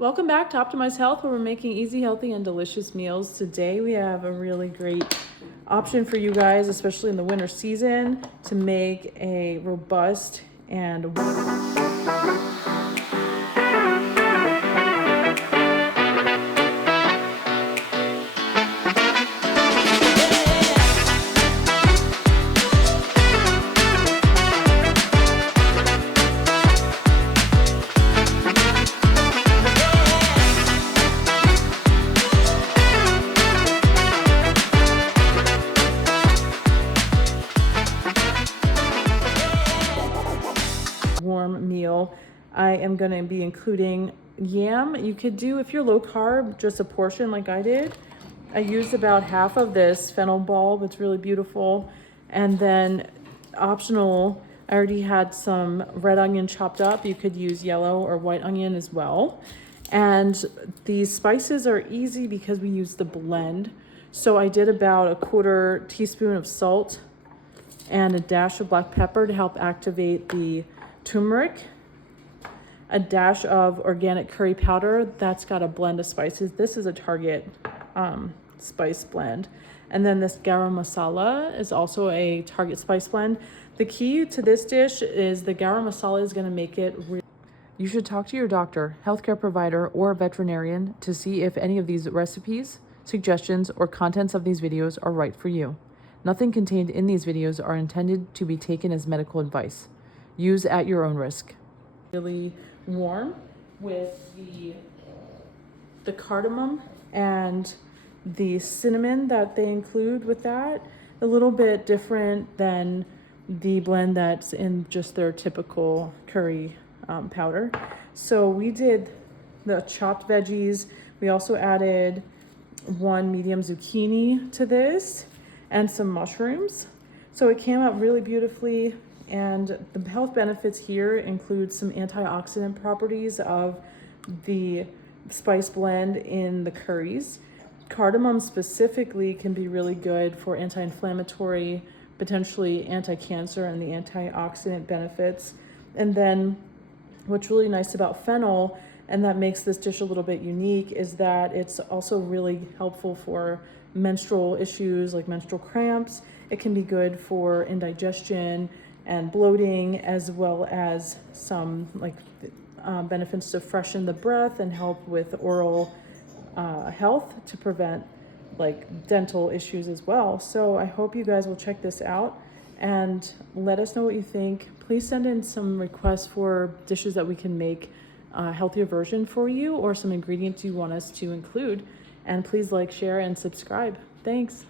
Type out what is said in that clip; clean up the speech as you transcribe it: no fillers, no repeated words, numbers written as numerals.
Welcome back to Optimize Health, where we're making easy, healthy, and delicious meals. Today we have a really great option for you guys, especially in the winter season, to make a robust and warm meal. I am going to be including yam. You could do, if you're low carb, just a portion like I did. I used about half of this fennel bulb. It's really beautiful. And then optional, I already had some red onion chopped up. You could use yellow or white onion as well. And these spices are easy because we use the blend. So I did about a 1/4 teaspoon of salt and a dash of black pepper to help activate the turmeric, a dash of organic curry powder. That's got a blend of spices. This is a Target spice blend. And then this garam masala is also a Target spice blend. The key to this dish is the garam masala is going to make it You should talk to your doctor, healthcare provider, or veterinarian to see if any of these recipes, suggestions, or contents of these videos are right for you. Nothing contained in these videos are intended to be taken as medical advice. Use at your own risk. Really warm with the cardamom and the cinnamon that they include with that. A little bit different than the blend that's in just their typical curry powder. So we did the chopped veggies. We also added 1 medium zucchini to this and some mushrooms. So it came out really beautifully. And the health benefits here include some antioxidant properties of the spice blend in the curries. Cardamom specifically can be really good for anti-inflammatory, potentially anti-cancer, and the antioxidant benefits. And then what's really nice about fennel, and that makes this dish a little bit unique, is that it's also really helpful for menstrual issues like menstrual cramps. It can be good for indigestion and bloating, as well as some benefits to freshen the breath and help with oral health to prevent dental issues as well. So I hope you guys will check this out and let us know what you think. Please send in some requests for dishes that we can make a healthier version for you, or some ingredients you want us to include. And please like, share, and subscribe. Thanks.